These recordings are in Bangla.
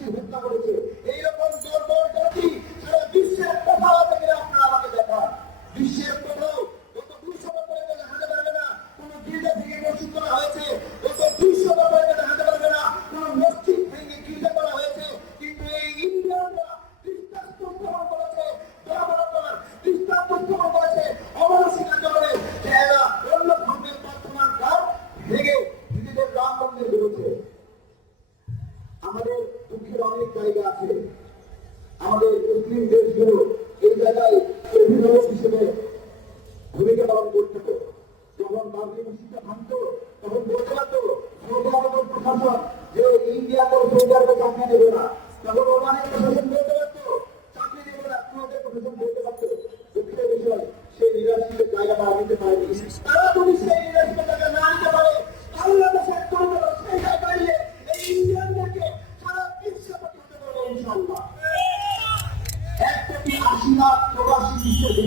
মানুষকে হত্যা করেছে। এইরকম দুর্বল জাতি সারা বিশ্বের কোথাও আমাকে দেখান। বিশ্বের জায়গা আছে। আমাদের মুসলিম দেশগুলো এই জায়গায় অভিভাবক হিসেবে ভূমিকা পালন করতে যখন বাবরি মসজিদটা ভাঙতো, তখন বলতে পারতো সৌদি আরবের প্রশাসন যে ইন্ডিয়া তো সৌদি আরবে চাকরি দেবে না। তখন ওমানের প্রশাসন বলতে পারতো, চাকরি দেবে না। কুয়েতের প্রশাসন বলতে পারতো। দুঃখের বিষয়, সেই লিডারশিপের জায়গাটা নিতে পারেনি।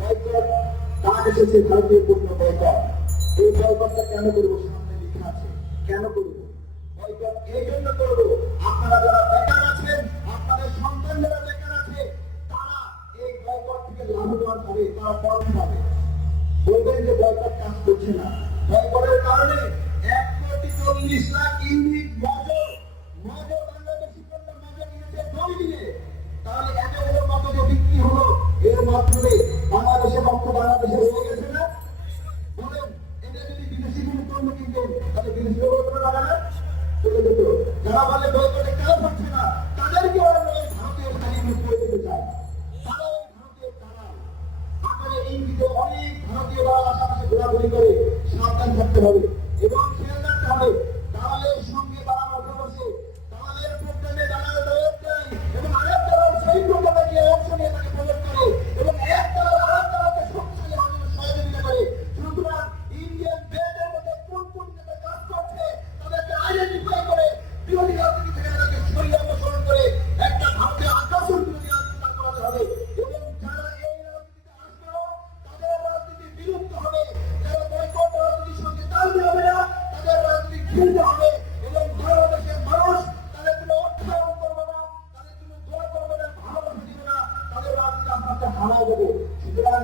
এসেছে ভারতীয় বয়কট এই কেন করব সামনে লেখা আছে কেন এই জন্য করব আপনারা যারা বেকার আছেন আপনাদের সন্তান যারা বেকার আছে তারা এই বয়কট থেকে লাভবান হবে তারা ফর্ম পাবে বলবেন যে কাজ করছে না। বয়কটের কারণে এক কোটি চল্লিশ লাখ ইউনিট যারা বলে বয়কটে কেউ পাচ্ছে না, তাদেরকে ওরা ভারতীয় তালিমে করে দিতে চায় তারা ওই ভারতীয় অনেক ভারতীয় আশেপাশে ঘোরাঘুরি করে সাবধান থাকতে হবে এবং খেয়াল রাখতে হবে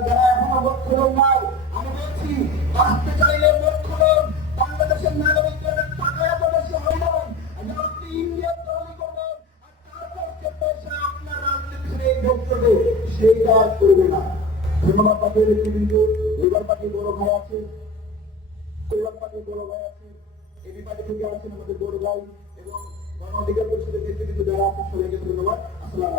যারা এখনও বক্ষণ নাই, আমি বলছি, বাঁচতে চাইলে বক্ষণ বাংলাদেশের নাগরিকদের টাকা এত বেশি হয় না আপনি ইন্ডিয়ার তৈরি করবেন। আর তারপর যে পয়সা আপনার রাজনীতি ছেড়ে যোগ করবে সেইটা আর করবে না। ধন্যবাদ পার্টির নেতৃবৃন্দ লেবার পার্টির বড় ভাই আছে। কল্যাণ পার্টির বড় ভাই আছে। এবি পার্টি থেকে আছেন আমাদের বড় ভাই এবং গণ অধিকার পরিষদের নেতৃবৃন্দ যারা আছেন, সবাইকে ধন্যবাদ। আসসালাম